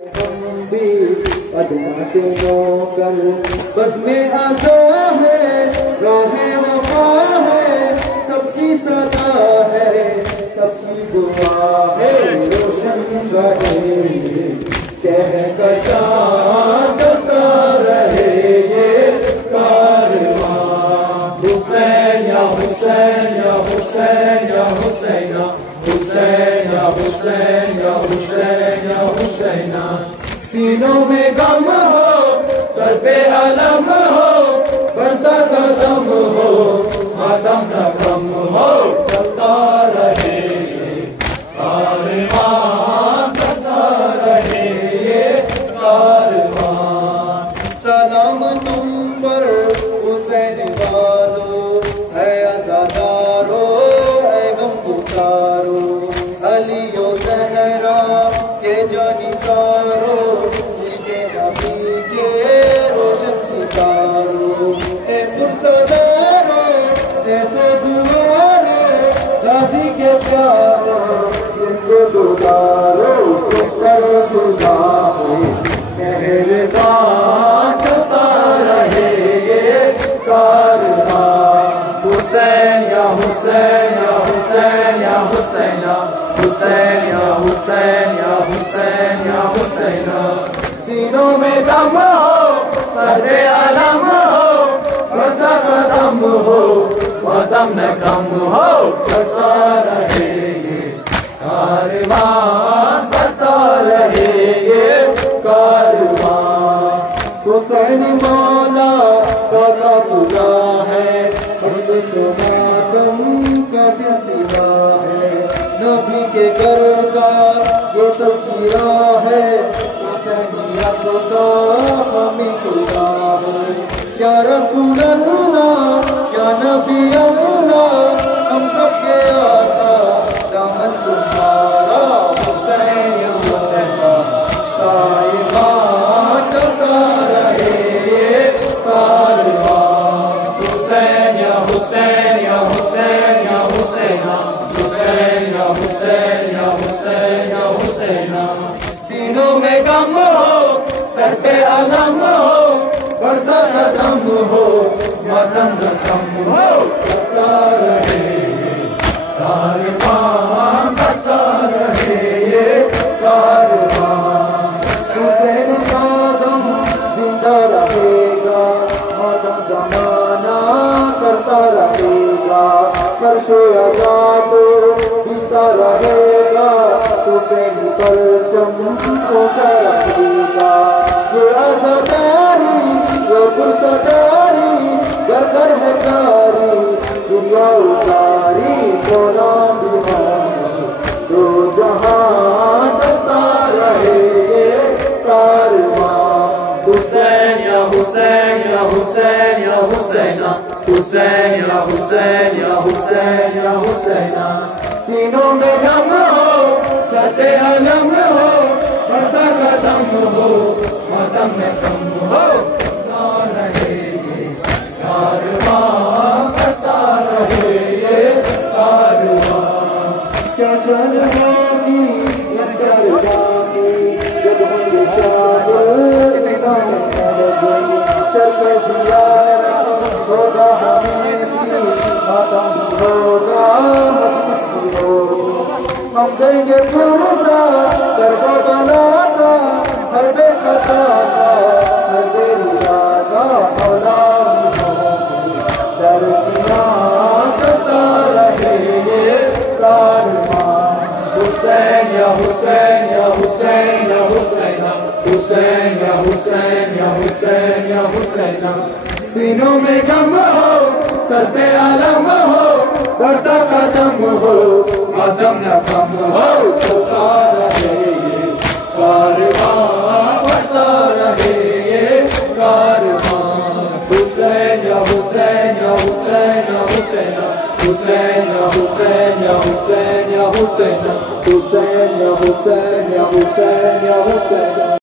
ہم بھی ادنا سے نو کر بس میں آزا ہے راہ وفا ہے سب کی صدا ہے سب کی دعا ہے روشن رہے کہکشاں چلتا رہے یہ کارواں حسین یا حسین یا حسین یا حسین حسین یا حسین یا حسین یا حسین سینوں میں غم ہو سر پہ علم ہو بڑھتا قدم ہو ماتم نہ کم ہو چلتا رہے کارواں چلتا رہے یہ کارواں سلام تم پر حسین والو ہے عزادارو اے غم گسارو علی و زہرا کے جانی سارو عشق نبی کے روشن ستارو اے پرسدارو اے سودوارو غازی کے پیارو جن کو دودارو کر دودارو مہربان چلتا رہے یہ کارواں حسین یا حسین یا حسین یا حسین حسین یا حسین یا حسین یا حسین سینوں میں دم ہو سر پہ علم ہو بڑھتا قدم ہو قدم میں کم ہو چلتا رہے یہ کارواں بڑھتا رہے یہ کارواں حسین مولا کا خدا ہے ماتم کا سلسلہ ہے نبی کے گھر کا یہ تذکرہ ہے حسینیت کا ہمیں خدا ہے یا رسول اللہ یا نبی اللہ ہم سب کے آقا دامن تمہارا حسین حسین صاحبہ چلتا رہے یہ کارواں حسین یا حسین یا حسین یا حسین حسین یا حسین یا حسین یا حسین سینوں میں غم ہو سر پہ علم ہو بڑھتا قدم ہو ماتم نہ کم ہو چلتا رہے کارواں بڑھتا رہے یہ کارواں حسین کا دم زندہ رہے گا ماتم زمانہ کرتا رہے گا فرش عذاب بجھتا رہے گا حسین پر پہنچا رہے گا یہ عزاداری یہ پرسداری گھر گھر ہے کاری دنیا اتاری غلام بیماری دو جہاں چلتا رہے یہ کارواں حسین یا حسین یا حسین یا حسین حسین یا حسین یا حسین یا حسین سینوں میں غم ہو سر پہ علم ہو بڑھتا قدم ہو ماتم میں کم ہو چلتا رہے یہ کارواں کرتا رہے یہ کارواں کیا شرمانی اس درگاہ کی جب ہوں شاہد شرف زیارت ہوگا ہمیں ماتم ہوگا ہم دیں گے فرصا درگاہ بناتا ہر بے خطا کا ہر تیری راتا اولاد درمیاں کرتا رہے یہ کارواں حسین یا حسین یا حسین یا حسین حسین یا حسین یا حسین یا حسین سینوں میں غم ہو سر پہ علم ہو بڑھتا قدم ہو ماتم نہ کم ہو چلتا رہے یہ کارواں بڑھتا رہے یہ کارواں حسین یا حسین یا حسین یا حسین حسین یا حسین یا حسین یا حسین حسین یا حسین یا حسین یا حسین